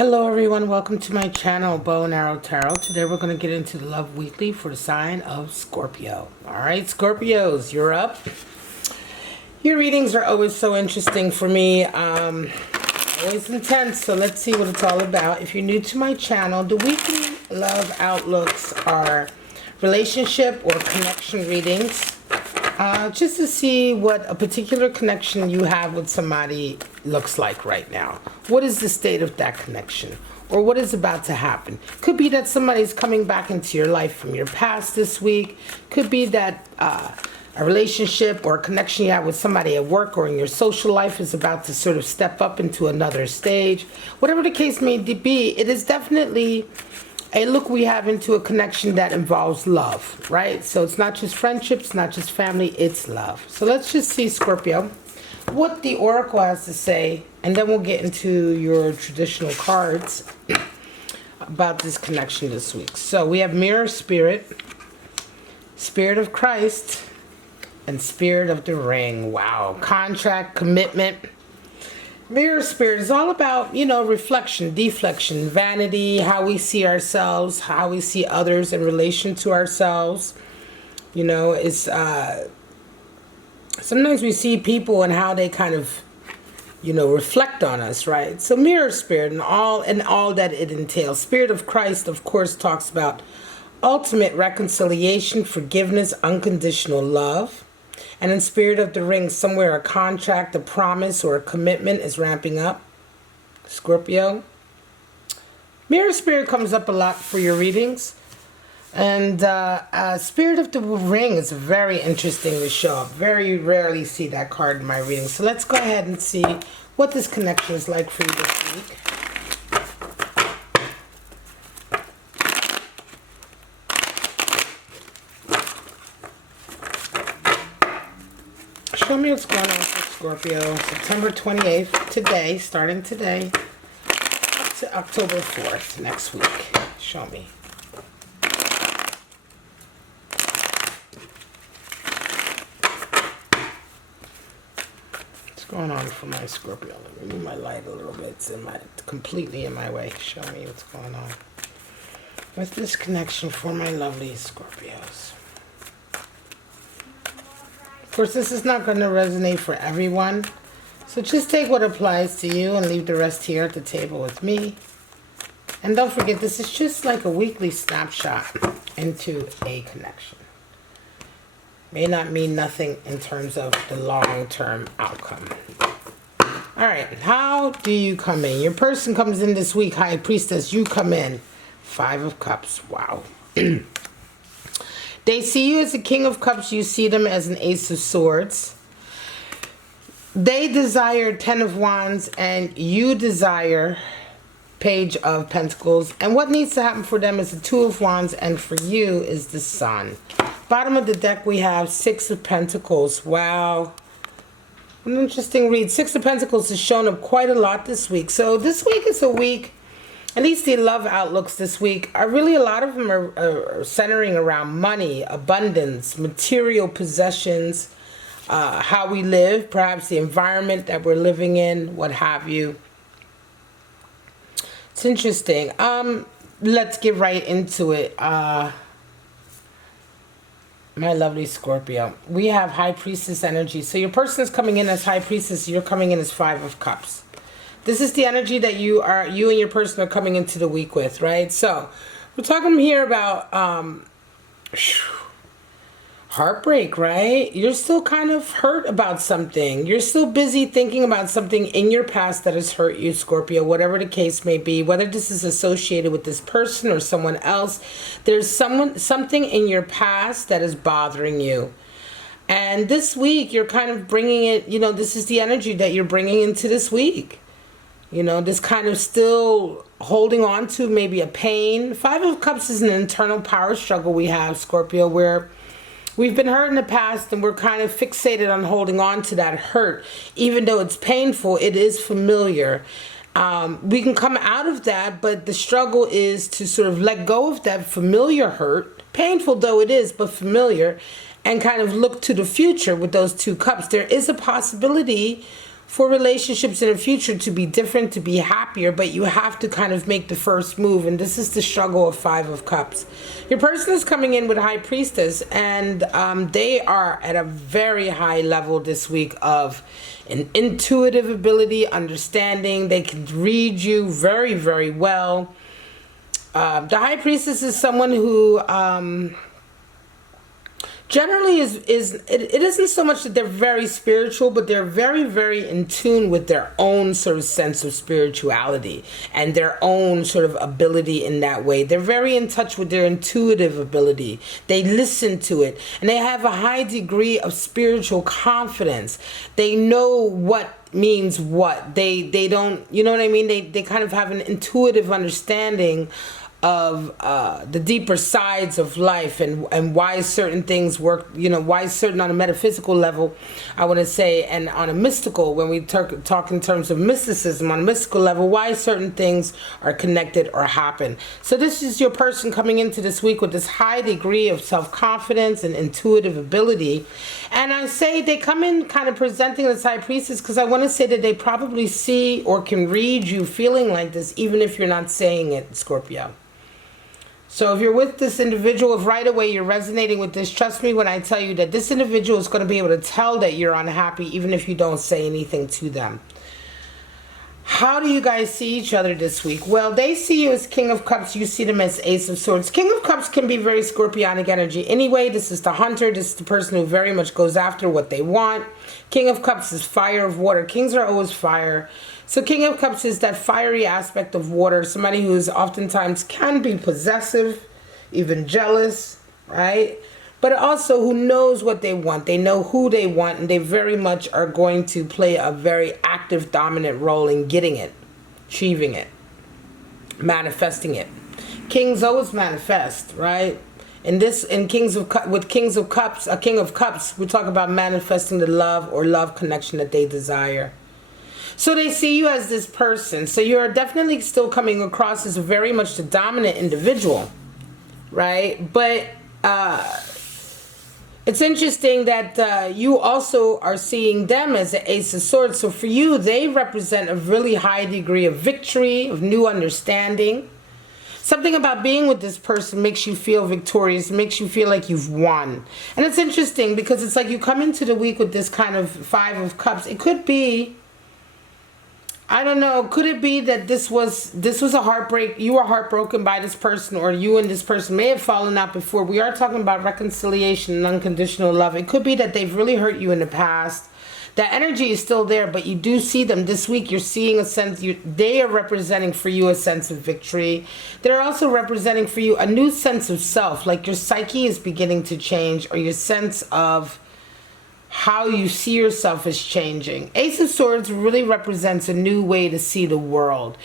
Hello everyone, welcome to my channel, Bow and Arrow Tarot. Today we're going to get into the Love Weekly for the sign of Scorpio. Alright, Scorpios, you're up. Your readings are always so interesting for me, always intense, so let's see what it's all about. If you're new to my channel, the weekly love outlooks are relationship or connection readings. Just to see what a particular connection you have with somebody looks like right now. What is the state of that connection? Or what is about to happen? Could be that somebody's coming back into your life from your past this week. Could be that a relationship or a connection you have with somebody at work or in your social life is about to sort of step up into another stage. Whatever the case may be, it is definitely a look we have into a connection that involves love, right? So it's not just friendships, not just family, it's love. So let's just see, Scorpio, what the Oracle has to say, and then we'll get into your traditional cards about this connection this week. So we have Mirror Spirit, Spirit of Christ, and Spirit of the Ring. Wow. Contract, commitment. Mirror Spirit is all about, you know, reflection, deflection, vanity, how we see ourselves, how we see others in relation to ourselves. You know, it's sometimes we see people and how they kind of, you know, reflect on us, right? So Mirror Spirit and all that it entails. Spirit of Christ, of course, talks about ultimate reconciliation, forgiveness, unconditional love. And in Spirit of the Ring, somewhere a contract, a promise, or a commitment is ramping up. Scorpio. Mirror Spirit comes up a lot for your readings. And Spirit of the Ring is very interesting to show up. Very rarely see that card in my readings. So let's go ahead and see what this connection is like for you this week. Show me what's going on with Scorpio. September 28th, today, starting today, up to October 4th, next week. Show me. What's going on for my Scorpio? Let me move my light a little bit. It's completely in my way. Show me what's going on with this connection for my lovely Scorpios. Of course, this is not going to resonate for everyone, so just take what applies to you and leave the rest here at the table with me. And don't forget, this is just like a weekly snapshot into a connection. May not mean nothing in terms of the long-term outcome. Alright, how do you come in? Your person comes in this week, High Priestess. You come in, 5 of Cups. Wow. They see you as the King of Cups. You see them as an Ace of Swords. They desire 10 of Wands, and you desire Page of Pentacles. And what needs to happen for them is the 2 of Wands, and for you is the Sun. Bottom of the deck we have 6 of Pentacles. Wow. An interesting read. 6 of Pentacles has shown up quite a lot this week. So this week is a week, at least the love outlooks this week are really, a lot of them are centering around money, abundance, material possessions, how we live, perhaps the environment that we're living in, what have you. It's interesting. Let's get right into it. My lovely Scorpio. We have High Priestess energy. So your person is coming in as High Priestess. You're coming in as 5 of Cups. This is the energy that you and your person are coming into the week with, right? So we're talking here about heartbreak, right? You're still kind of hurt about something. You're still busy thinking about something in your past that has hurt you, Scorpio, whatever the case may be, whether this is associated with this person or someone else. There's something in your past that is bothering you. And this week, you're kind of bringing it, you know, this is the energy that you're bringing into this week. You know, this kind of still holding on to maybe a pain. 5 of Cups is an internal power struggle we have, Scorpio, where we've been hurt in the past and we're kind of fixated on holding on to that hurt. Even though it's painful, it is familiar. We can come out of that, but the struggle is to sort of let go of that familiar hurt, painful though it is, but familiar, and kind of look to the future with those 2 cups. There is a possibility for relationships in the future to be different, to be happier, but you have to kind of make the first move. And this is the struggle of Five of Cups. Your person is coming in with High Priestess, and they are at a very high level this week of an intuitive ability, understanding. They can read you very, very well. The High Priestess is someone who generally it isn't so much that they're very spiritual, but they're very, very in tune with their own sort of sense of spirituality and their own sort of ability in that way. They're very in touch with their intuitive ability. They listen to it, and they have a high degree of spiritual confidence. They know what means what. They don't, you know what I mean? They kind of have an intuitive understanding of the deeper sides of life, and why certain things work, you know, why certain, on a metaphysical level, I want to say, and on a mystical, when we talk in terms of mysticism, on a mystical level, why certain things are connected or happen. So this is your person coming into this week with this high degree of self-confidence and intuitive ability. And I say they come in kind of presenting this High Priestess because I want to say that they probably see or can read you feeling like this, even if you're not saying it, Scorpio. So if you're with this individual, if right away you're resonating with this, trust me when I tell you that this individual is going to be able to tell that you're unhappy even if you don't say anything to them. How do you guys see each other this week? Well, they see you as King of Cups. You see them as Ace of Swords. King of Cups can be very scorpionic energy. Anyway, this is the hunter. This is the person who very much goes after what they want. King of Cups is fire of water. Kings are always fire. So King of Cups is that fiery aspect of water. Somebody who is oftentimes can be possessive, even jealous, right? But also who knows what they want. They know who they want, and they very much are going to play a very active, dominant role in getting it, achieving it, manifesting it. Kings always manifest, right? With Kings of Cups, a King of Cups, we talk about manifesting the love or love connection that they desire. So they see you as this person. So you're definitely still coming across as very much the dominant individual, right? But it's interesting that you also are seeing them as the Ace of Swords. So for you, they represent a really high degree of victory, of new understanding. Something about being with this person makes you feel victorious, makes you feel like you've won. And it's interesting because it's like you come into the week with this kind of Five of Cups. It could be, I don't know, could it be that this was a heartbreak? You were heartbroken by this person, or you and this person may have fallen out before. We are talking about reconciliation and unconditional love. It could be that they've really hurt you in the past. That energy is still there, but you do see them this week. You're seeing a sense, they are representing for you a sense of victory. They're also representing for you a new sense of self, like your psyche is beginning to change, or your sense of how you see yourself is changing. Ace of Swords really represents a new way to see the world.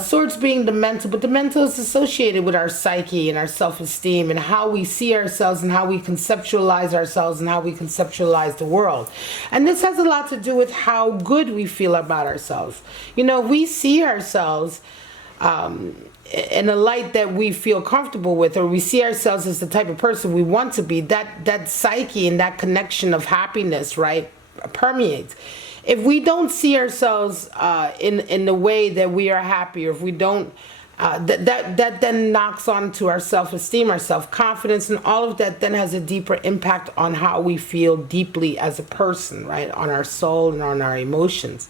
Swords being the mental, but the mental is associated with our psyche and our self-esteem and how we see ourselves and how we conceptualize ourselves and how we conceptualize the world. And this has a lot to do with how good we feel about ourselves. You know, we see ourselves in a light that we feel comfortable with, or we see ourselves as the type of person we want to be. That psyche and that connection of happiness, right, permeates. If we don't see ourselves in the way that we are happy, or if we don't, that then knocks onto our self-esteem, our self-confidence, and all of that then has a deeper impact on how we feel deeply as a person, right, on our soul and on our emotions.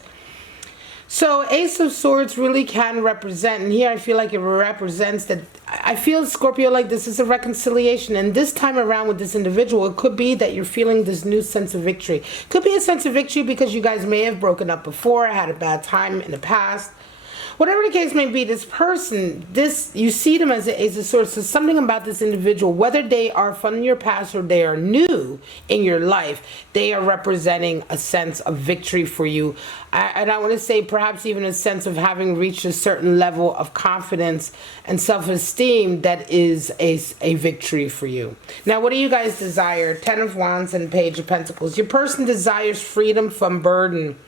So Ace of Swords really can represent, and here I feel like it represents that. I feel, Scorpio, like this is a reconciliation, and this time around with this individual, it could be that you're feeling this new sense of victory. Could be a sense of victory because you guys may have broken up before, had a bad time in the past. Whatever the case may be, this person, you see them as the Ace of Swords. So something about this individual, whether they are from your past or they are new in your life, they are representing a sense of victory for you. And I want to say perhaps even a sense of having reached a certain level of confidence and self-esteem that is a victory for you. Now, what do you guys desire? Ten of Wands and Page of Pentacles. Your person desires freedom from burden.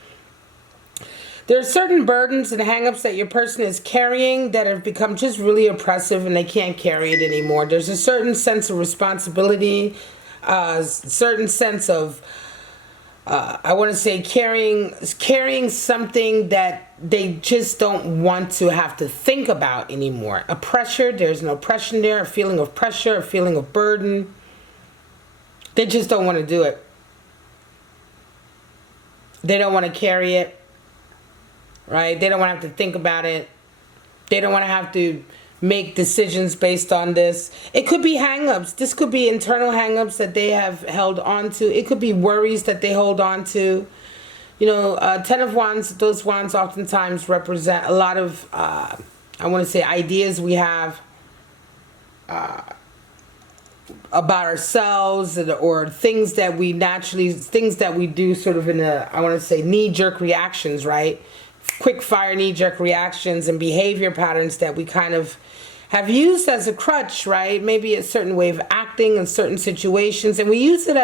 There are certain burdens and hang-ups that your person is carrying that have become just really oppressive, and they can't carry it anymore. There's a certain sense of responsibility, a certain sense of I want to say carrying something that they just don't want to have to think about anymore. A pressure, there's no oppression there, a feeling of pressure, a feeling of burden. They just don't want to do it. They don't want to carry it, right? They don't want to have to think about it. They don't want to have to make decisions based on this. It could be hang-ups. This could be internal hang-ups that they have held on to. It could be worries that they hold on to. You know, Ten of Wands, those wands oftentimes represent a lot of, I want to say, ideas we have about ourselves, or things that we naturally, things that we do sort of in a, I want to say, knee-jerk reactions, right? Quick fire knee-jerk reactions and behavior patterns that we kind of have used as a crutch, right? Maybe a certain way of acting in certain situations, and we've used it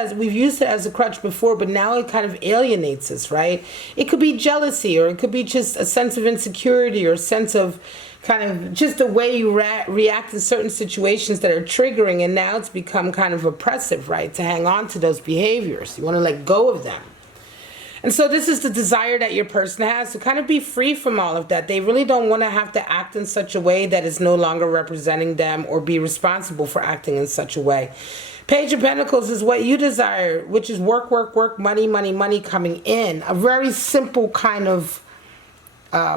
as a crutch before, but now it kind of alienates us, right? It could be jealousy, or it could be just a sense of insecurity, or a sense of kind of just the way you react in certain situations that are triggering, and now it's become kind of oppressive, right? To hang on to those behaviors. You want to let go of them. And so this is the desire that your person has, to kind of be free from all of that. They really don't want to have to act in such a way that is no longer representing them, or be responsible for acting in such a way. Page of Pentacles is what you desire, which is work, work, work, money, money, money coming in. A very simple kind of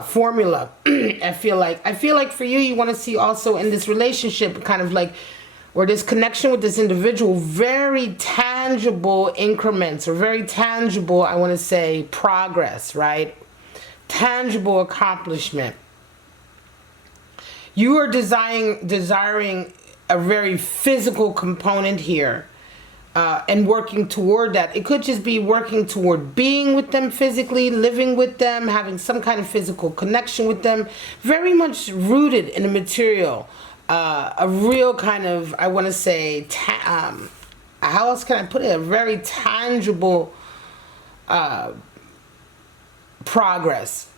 formula. I feel like for you, you want to see also in this relationship kind of like, or this connection with this individual, very tangible increments, or very tangible, I want to say, progress, right? Tangible accomplishment. You are desiring a very physical component here, and working toward that. It could just be working toward being with them physically, living with them, having some kind of physical connection with them, very much rooted in the material. A real kind of, I want to say, how else can I put it? A very tangible progress.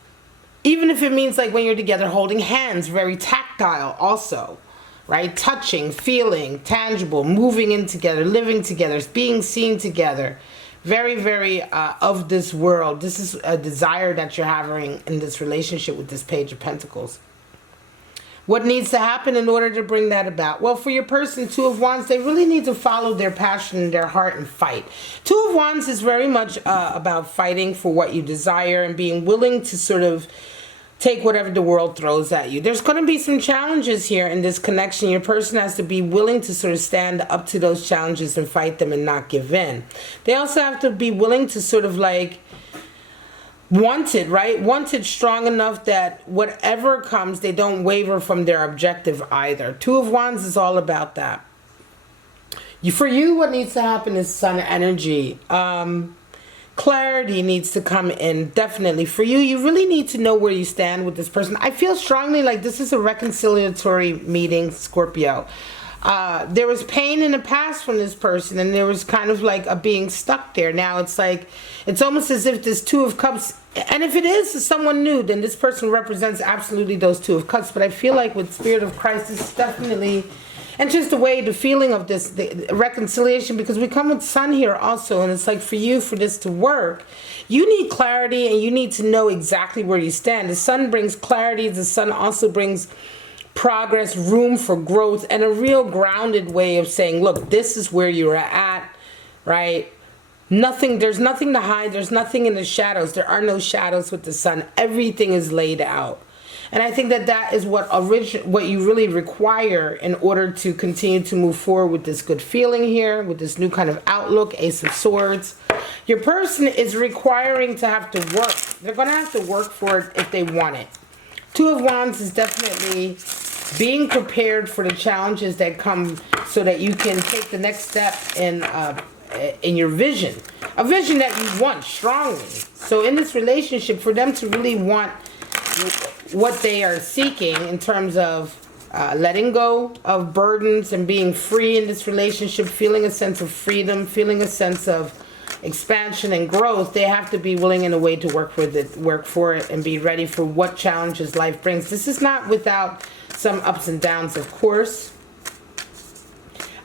Even if it means like when you're together holding hands, very tactile also, right? Touching, feeling, tangible, moving in together, living together, being seen together. Very, very of this world. This is a desire that you're having in this relationship with this Page of Pentacles. What needs to happen in order to bring that about? Well, for your person, Two of Wands, they really need to follow their passion and their heart and fight. Two of Wands is very much about fighting for what you desire and being willing to sort of take whatever the world throws at you. There's going to be some challenges here in this connection. Your person has to be willing to sort of stand up to those challenges and fight them and not give in. They also have to be willing to sort of like want it, right? Want it strong enough that whatever comes, they don't waver from their objective either. Two of Wands is all about that. For you, what needs to happen is Sun energy. Clarity needs to come in, definitely. For you, you really need to know where you stand with this person. I feel strongly like this is a reconciliatory meeting, Scorpio. There was pain in the past from this person, and there was kind of like a being stuck there. Now it's like, it's almost as if this Two of Cups, and if it is someone new, then this person represents absolutely those Two of Cups. But I feel like with Spirit of Christ, this is definitely, and just the way, the feeling of this, the reconciliation, because we come with Sun here also, and it's like for you, for this to work, you need clarity, and you need to know exactly where you stand. The Sun brings clarity. The Sun also brings progress, room for growth, and a real grounded way of saying, look, this is where you're at, right? There's nothing to hide. There's nothing in the shadows. There are no shadows with the Sun. Everything is laid out. And I think that that is what you really require in order to continue to move forward with this good feeling here, with this new kind of outlook, Ace of Swords. Your person is requiring to have to work. They're going to have to work for it if they want it. Two of Wands is definitely being prepared for the challenges that come so that you can take the next step in your vision. A vision that you want strongly. So in this relationship, for them to really want what they are seeking in terms of letting go of burdens and being free in this relationship, feeling a sense of freedom, feeling a sense of expansion and growth, they have to be willing in a way to work for it and be ready for what challenges life brings. This is not without some ups and downs, of course.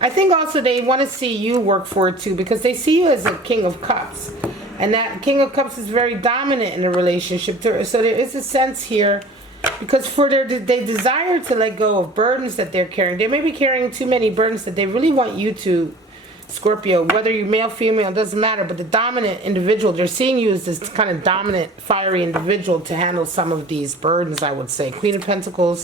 I think also they want to see you work for it too, because they see you as a King of Cups. And that King of Cups is very dominant in a relationship. So there is a sense here, because they desire to let go of burdens that they're carrying. They may be carrying too many burdens that they really want you to, Scorpio, whether you're male, female, it doesn't matter. But the dominant individual, they're seeing you as this kind of dominant, fiery individual to handle some of these burdens, I would say. Queen of Pentacles,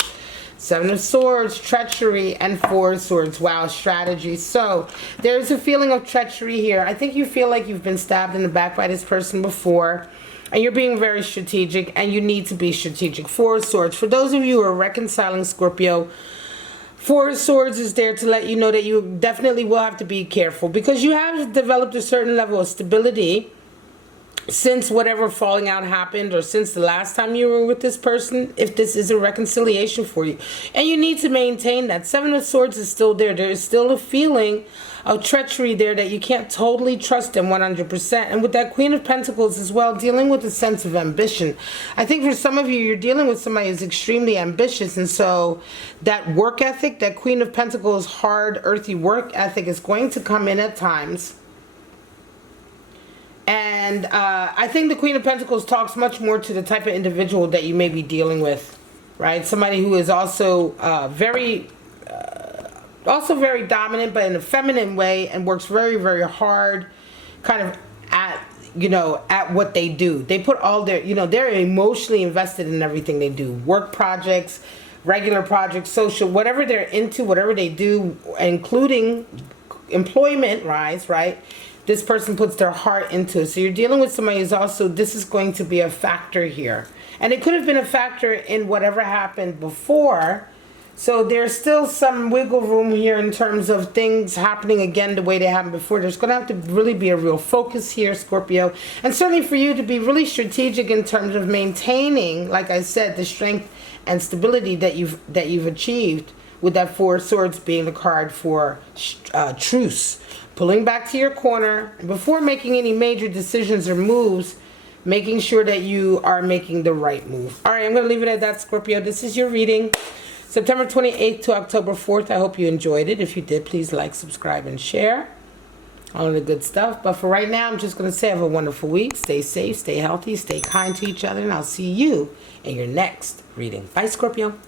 Seven of Swords, treachery, and Four of Swords. Wow, strategy. So there's a feeling of treachery here. I think you feel like you've been stabbed in the back by this person before, and you're being very strategic, and you need to be strategic. Four of Swords. For those of you who are reconciling, Scorpio, Four of Swords is there to let you know that you definitely will have to be careful, because you have developed a certain level of stability since whatever falling out happened, or since the last time you were with this person, if this is a reconciliation for you. And you need to maintain that. Seven of Swords is still there. There is still a feeling of treachery there, that you can't totally trust them 100%. And with that Queen of Pentacles as well, dealing with a sense of ambition. I think for some of you, you're dealing with somebody who's extremely ambitious. And so that work ethic, that Queen of Pentacles hard, earthy work ethic is going to come in at times. And I think the Queen of Pentacles talks much more to the type of individual that you may be dealing with, right? Somebody who is also very dominant, but in a feminine way, and works very, very hard, kind of at what they do. They put all their, they're emotionally invested in everything they do. Work projects, regular projects, social, whatever they're into, whatever they do, including employment, right? This person puts their heart into it. So you're dealing with somebody who's also, this is going to be a factor here. And it could have been a factor in whatever happened before. So there's still some wiggle room here in terms of things happening again the way they happened before. There's going to have to really be a real focus here, Scorpio. And certainly for you to be really strategic in terms of maintaining, like I said, the strength and stability that you've achieved, with that Four of Swords being the card for truce. Pulling back to your corner, and before making any major decisions or moves, making sure that you are making the right move. All right, I'm going to leave it at that, Scorpio. This is your reading, September 28th to October 4th. I hope you enjoyed it. If you did, please like, subscribe, and share. All of the good stuff. But for right now, I'm just going to say have a wonderful week. Stay safe, stay healthy, stay kind to each other, and I'll see you in your next reading. Bye, Scorpio.